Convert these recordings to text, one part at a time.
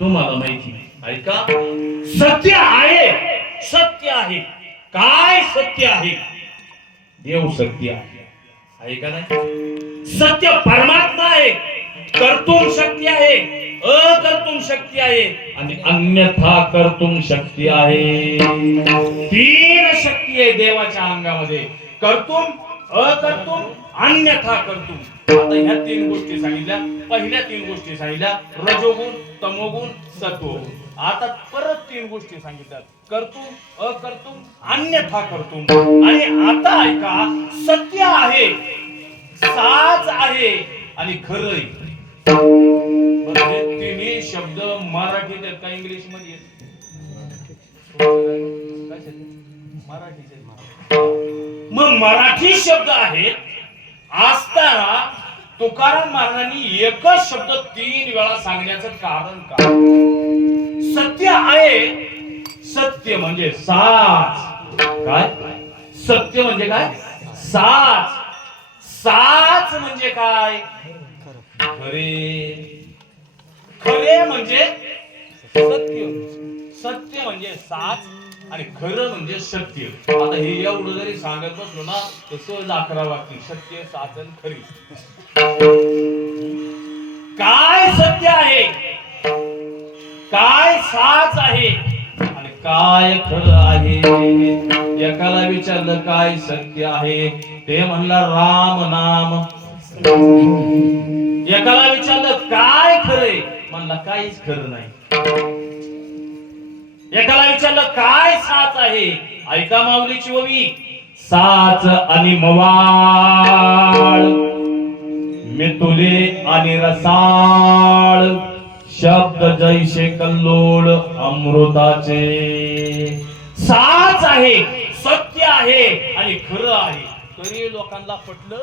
तुम्हाला माहिती ऐका. सत्य आहे. सत्य आहे. काय सत्य आहे? देव सत्य आहे. ऐका नाही? सत्य परमात्मा आहे. कर्तुम शक्ती आहे. अकर्तुम शक्ती आहे. आणि अन्यथा कर्तुम शक्ती आहे. तीन शक्ती आहे देवाच्या अंगामध्ये. कर्तुम अकर्तुम अन्यथा कर्तुम आता ह्या तीन गोष्टी सांगितल्या. पहिल्या तीन गोष्टी सांगितल्या. रजोगुण तमोगुण सत्वगुण आता परत तीन गोष्टी सांगितल्यात. करतुम अकर्तुम अन्यथा करतुम आणि आता ऐका सत्य आहे साच आहे आणि खरंय म्हणजे तिन्ही शब्द मराठीत आहेत का इंग्लिशमध्ये मराठीचे मग मराठी शब्द आहेत असताना तुकाराम महाराजांनी एकच शब्द तीन वेळा सांगण्याचं कारण काय? सत्य आहे. सत्य म्हणजे साच. काय? सत्य म्हणजे काय? साच. साच म्हणजे काय? खरे. खरे म्हणजे सत्य. सत्य म्हणजे साच. आणि खरं म्हणजे सत्य. आता हे एवढं जरी सांगत बसलो ना तर सहज अकरा वाटतील. सत्य साधन खरी. काय सत्य आहे? काय साच आहे? आणि काय खरं आहे? एकाला विचारलं काय सत्य आहे? ते म्हणला राम नाम. एकाला विचारलं काय खरंय म्हणला काहीच खरं नाही. एकाला विचारलं काय साच आहे? ऐका माऊलीची ओवी साच आणि मवाळ. मितुले आणि रसाळ. शब्द जैसे कल्लोळ अमृताचे. साच आहे सत्य आहे आणि खरं आहे. तरी लोकांना पटलं?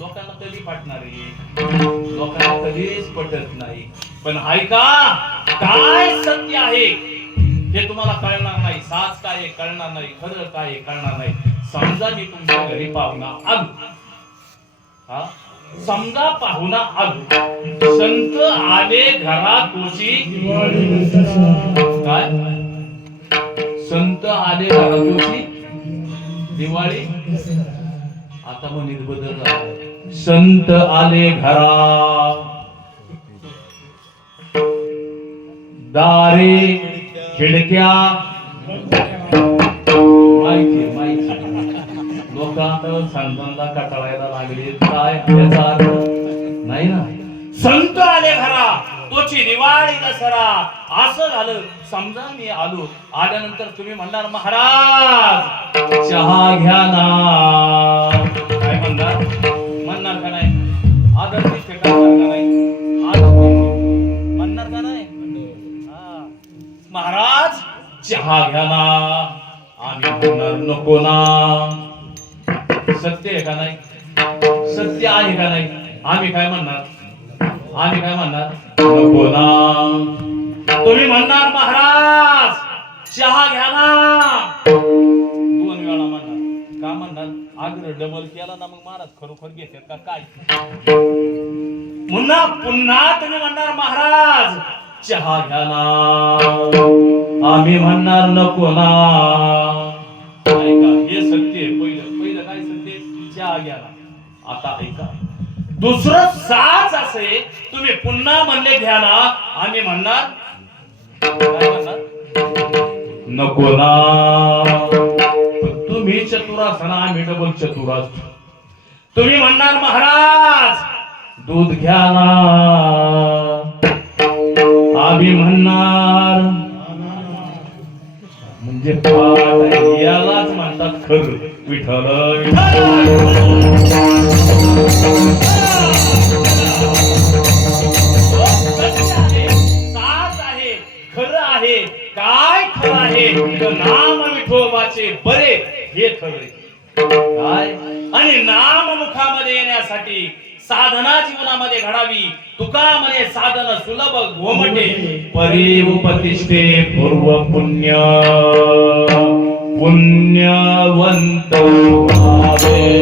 लोकांना कधी पटणार आहे? लोकांना कधीच पटत नाही. पण ऐका काय सत्य आहे? हे तुम्हाला कळणार नाही. साच काय आहे कळणार नाही. खरं काय आहे कळणार नाही. समजा मी तुमच्या घरी पाहुणा आलो. हा? समजा पाहुणा आलो. संत आले घरात तुझी काय? संत आले घरात तुझी दिवाळी? आता मग बदल झाला. संत आले घरा. दारे खिडक्या. माहिती माहिती लोकांना संतांना कटाळायला लागले. काय याचा नाही ना? संत आले घरा. तोची दिवाळी दसरा. असं झालं. समजा मी आलो. आल्यानंतर तुम्ही म्हणणार महाराज चहा घ्या ना. काय म्हणणार? चहा घ्या ना आम्ही म्हणणार नको ना. सत्य आहे का नाही? सत्य आहे का नाही? आम्ही काय म्हणणार? आम्ही काय म्हणणार? नको ना. तुम्ही म्हणणार महाराज चहा घ्या ना दोन वेळा म्हणणार. का म्हणणार? आग्रह डबल केला ना मग महाराज खरोखर घेतात का काय? पुन्हा पुन्हा तुम्ही म्हणणार महाराज चहा घ्या ना आम्ही म्हणणार नको ना. ऐका हे सत्य पहिलं पहिलं काय सत्य तुमच्या चहा आता ऐका. दुसरं साच असे तुम्ही पुन्हा म्हणले घ्या ना. आम्ही म्हणणार काय म्हणणार? नको ना. तुम्ही चतुर असताना आम्ही डबल चतुरास. तुम्ही म्हणणार महाराज दूध घ्या ना. आम्ही म्हणणार यालाच म्हणतात खरं विठ्ठल साच आहे खरं आहे काय खरं आहे नाम विठोबाचे बरे हे खरे काय? आणि नाम मुखामध्ये येण्यासाठी साधना जीवनामध्ये घडावी. तुका म्हणे साधन सुलभ घोमटे. परी उपतिष्ठे पूर्व पुण्य. पुण्यवंत भावे.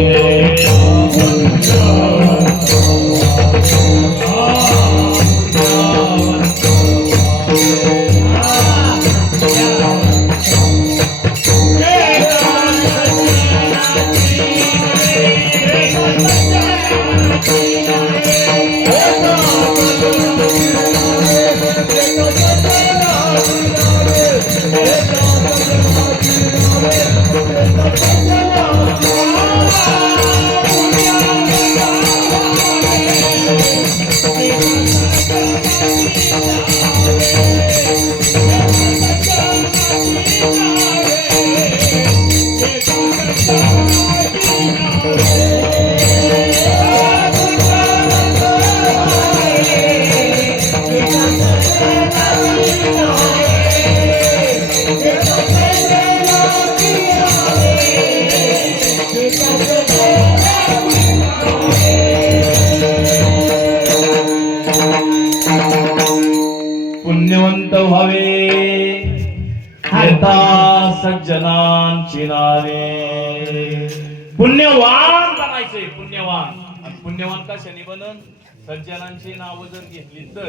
पुण्यवान बनन सज्जनांची नावं जर घेतली तर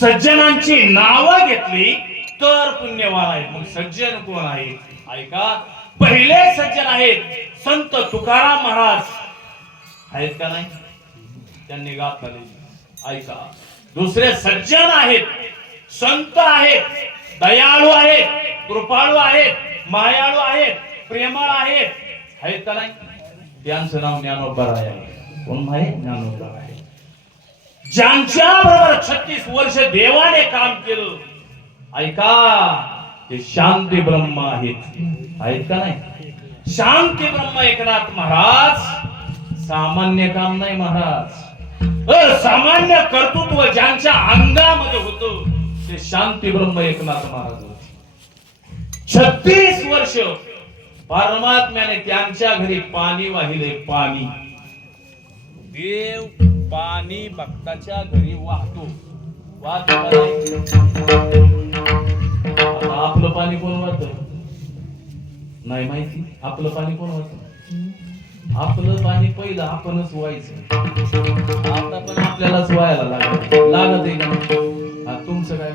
सज्जनांची नावं घेतली तर पुण्यवान आहे मग सज्जन कोण आहे? ऐका पहिले सज्जन आहेत संत तुकाराम महाराज. आहेत का नाही? त्यांनी गाथलेली ऐका दुसरे सज्जन आहेत. संत आहेत दयाळू आहेत कृपाळू आहेत मायाळू आहेत प्रेमळ आहेत. आहेत का नाही? त्यांचं नाव ज्ञानोबर आहे. कोण आहे आहे. ज्यांच्या बरोबर छत्तीस वर्ष देवाने काम केलं ऐका ते शांती ब्रह्म आहेत. आहेत का नाही? शांती ब्रह्म एकनाथ महाराज सामान्य काम नाही महाराज. असामान्य कर्तृत्व ज्यांच्या अंगामध्ये होत ते शांती ब्रह्म एकनाथ महाराज होते. छत्तीस वर्ष परमात्म्याने त्यांच्या घरी पाणी वाहिले पाणी. देव पाणी भक्ताच्या घरी वाहतो. वाहतो आता आपलं पाणी कोण वाहत? नाही माहिती. आपलं पाणी कोण वाहत? आपलं पाणी पहिलं आपणच व्हायचं. आता पण आपल्यालाच व्हायला लागत लागत आहे का तुमचं काय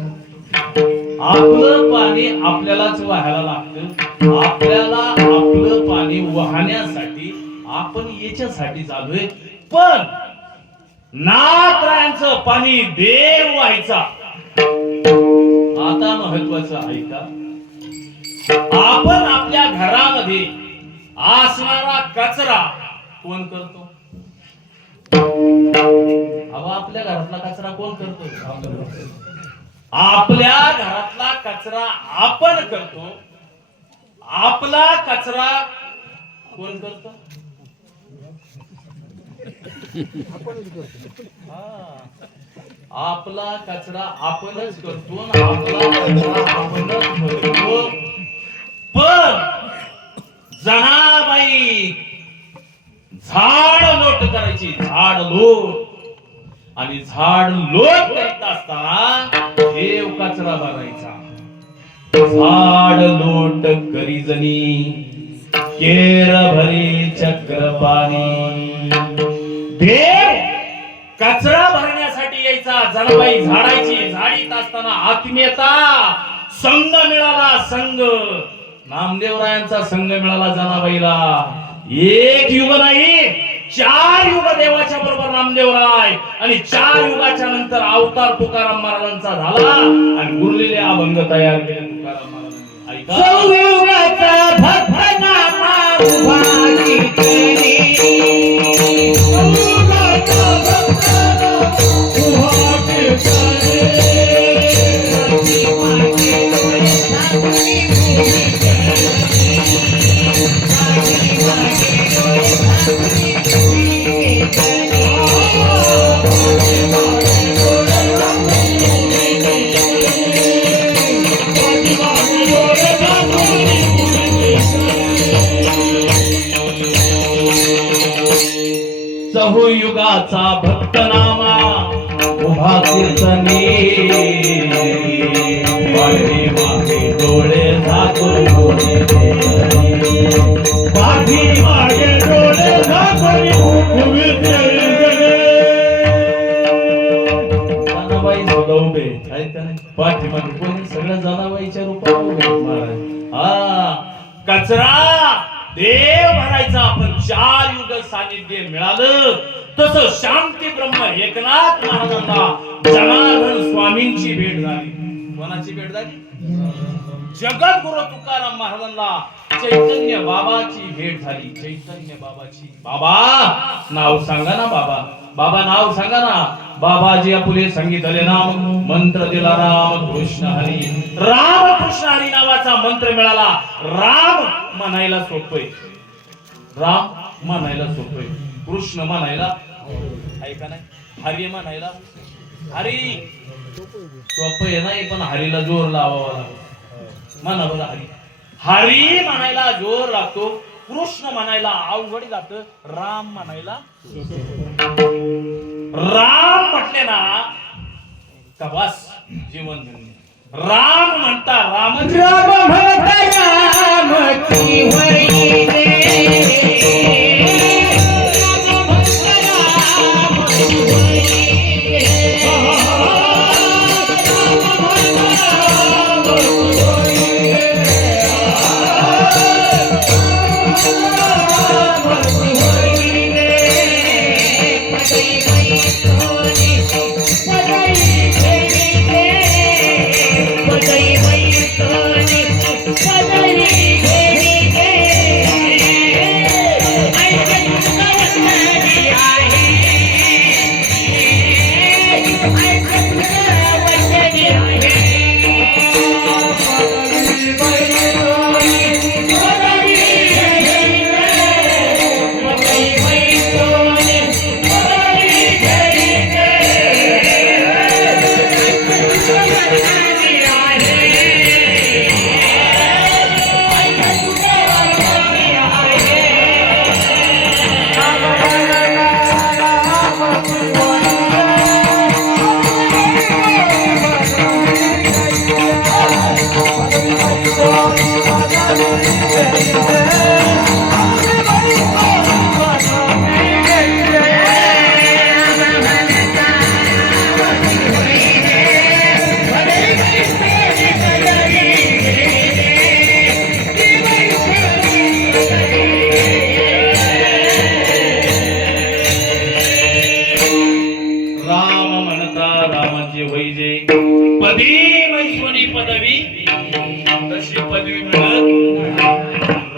आपलं पाणी आपल्यालाच व्हायला लागतं. आपल्याला आपलं पाणी वाहण्यासाठी आपण याच्यासाठी चालूय पण नात्रायांचं पाणी देव व्हायचा आता महत्वाचं आहे का? आपण आपल्या घरामध्ये असणारा कचरा कोण करतो? आपल्या घरातला कचरा कोण करतो? आपल्या घरातला कचरा आपण करतो. आपला कचरा कोण करतो? आपला कचरा आपणच करतो आपला कचरा आपणच करतो. पण जनाबाई झाड लोट करायची झाड लोट. आणि झाड लोट करत असताना देव कचरा भरायचा झाड लोट करी जनी केर भरे चक्रपाणी. देव कचरा भरण्यासाठी यायचा. जनाबाई झाडायची झाडीत असताना आत्मीयता संघ मिळाला संघ. नामदेवरायांचा संघ मिळाला जनाबाईला. एक युग नाही चार युग देवाच्या बरोबर नामदेवराय आणि चार युगाच्या नंतर अवतार तुकाराम महाराजांचा झाला. आणि उरलेले अभंग तयार केले तुकाराम महाराजांनी. ऐका. देवाचा भक्त नामा उभा कीर्तनी. पाठी मागे डोळे झाकून बोली पाठी मागे डोळे झाकून उभी जनाबाई सुद्धा उभे पाठीमागे कोणी? जगद्गुरु तुकाराम महाराजांना चैतन्य बाबाची भेट झाली. चैतन्य बाबाची. बाबा नाव सांगा ना बाबा. बाबा नाव सांगा ना. बाबाजी आपुले सांगितले नाम मंत्र दिला राम कृष्ण हरी. राम कृष्ण हरी नावाचा मंत्र मिळाला. राम म्हणायला सोपय राम म्हणायला सोपय कृष्ण म्हणायला ऐका नाही? हरी म्हणायला. हरी. सोपं नाही पण. हरीला जोर लावावा लागतो म्हणाला हरी हरी म्हणायला जोर लागतो कृष्ण म्हणायला अवघड जात राम म्हणायला राम म्हटले ना का बस जीवन राम म्हणता रामच राम भक्त रामची होईले राम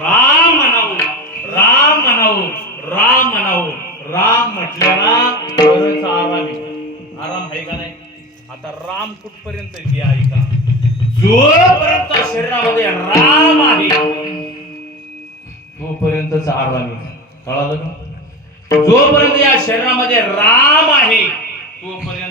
राम म्हणावं राम म्हणावं राम म्हणावं राम म्हटलं ना आराम आराम आहे का नाही? आता राम कुठपर्यंत ती आहे का? जोपर्यंत शरीरामध्ये राम आहे तोपर्यंतच आराम आहे कळालं का? जोपर्यंत या शरीरामध्ये राम आहे तोपर्यंत